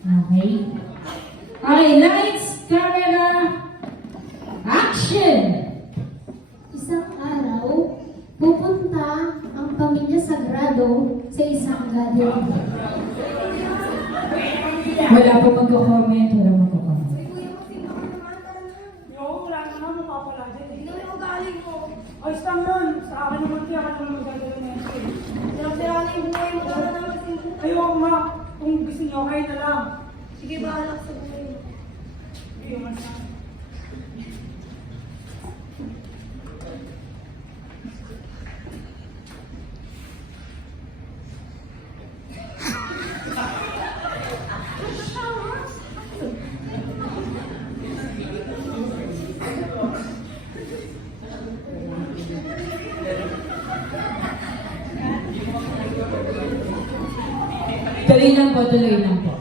Okay. Okay, lights, camera, action! Isang araw, pupunta ang pamilya Sagrado sa isang gathering. Wala po magko-comment, wala magko-comment. Wala naman, mapapala dyan eh. Hindi mo galing mo. Ayos lang nun. Sa akin naman kaya ka naman magagawin na yun. Sira-sira na yung buhay mo. Wala naman yung buhay. Ayoko ma. Kung gusto niyo, kayo na lang. Sige, bahala sa buhay mo. Sige, man sa akin. Tuloy lang po, tuloy lang po.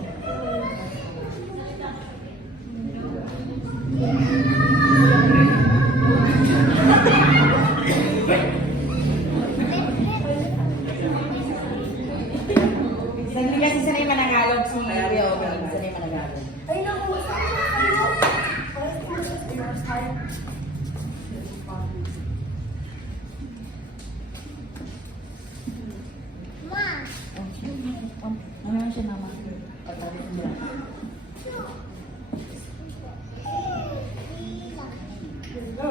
Sanay kasi sanay managalog si Rio. Sanay managalog. Ay, naku. Saan ka kayo? Ano naman siya mama? Pagkabit niya. Go.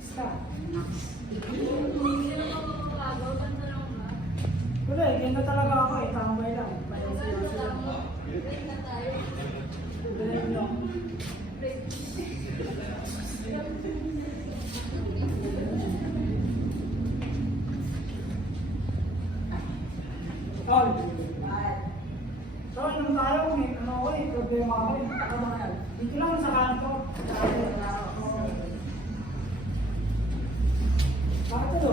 Stop. Wala eh, ganda talaga ako eh. Tambay lang. Galing lang. Tol. Tol, nung tayo, may ano ko eh, problema ako eh. Dito lang sa kanto. Bakit ito?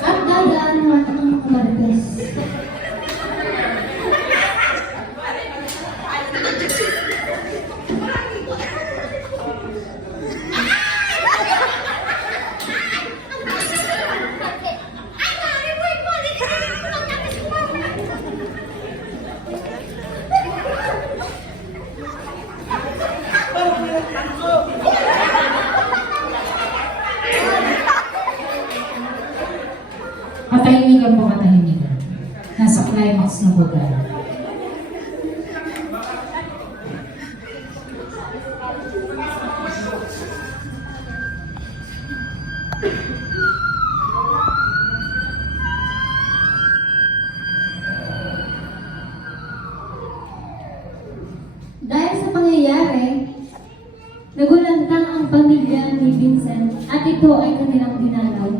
At dadaan naman ang Martes. Katahimikan po, katahimikan. Nasa climax na po tayo. Dahil sa pangyayari, nagulantang ang pamilya ni Vincent at ito ay kanilang dinalaw.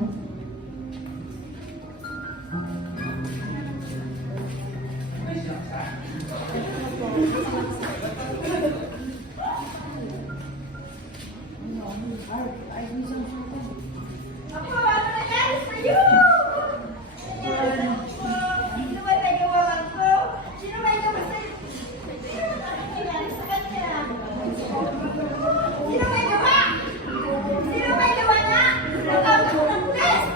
Ako, ano nangyari sa'yo? Sino ba nagawa ko? Sino ba nagawa sa'yo? Sino ba nangyari sa kanya? Sino ba nagawa? Sino ba nagawa na? Nagawag ko ng test!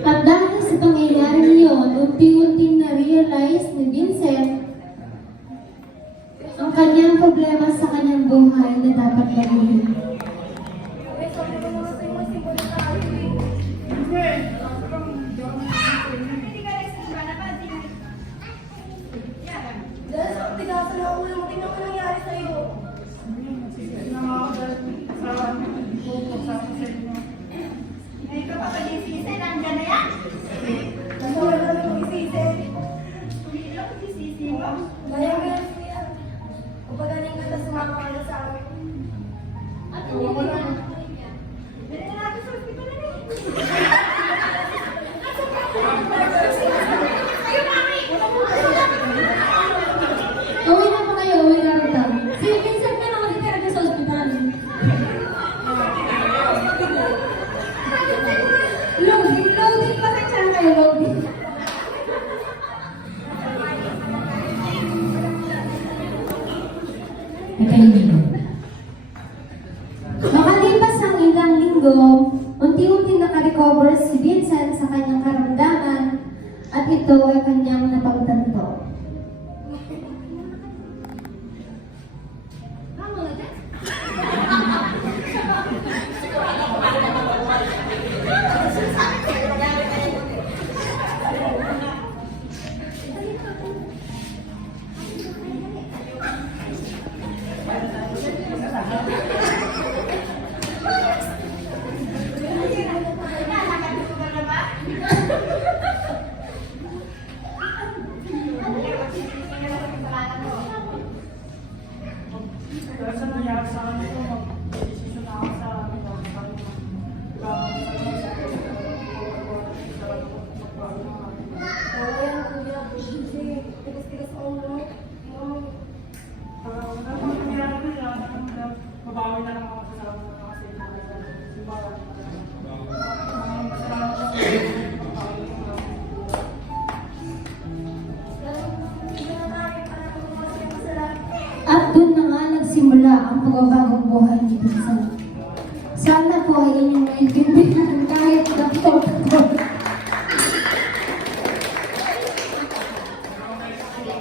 At dahil sa pangyayari yun, unti-unting na-realize ni Vincent ang kanyang problema sa kanyang buhay na dapat gawin. Dahil sa pinasan na ulo mo, tingnan ko nangyari sa'yo. Sa Uwi na po kayo, uwi na rin tayo. Si Vincent na lang natitira niya sa ospital. Loading pa sa siya kayo, loading. Natahimikan. Makalipas ang ilang linggo, unti-unti nakarecover si Vincent sa kanyang karamdaman at ito ay kanyang napagtanto. Dahil sa nangyari sa akin ito, mag-desisyon na ako sa amin. Mabawi na lang ako sa kasi At doon na nga nagsimula ang pagbabagong buhay ni Vincent. Sana po ay inyong maintindihan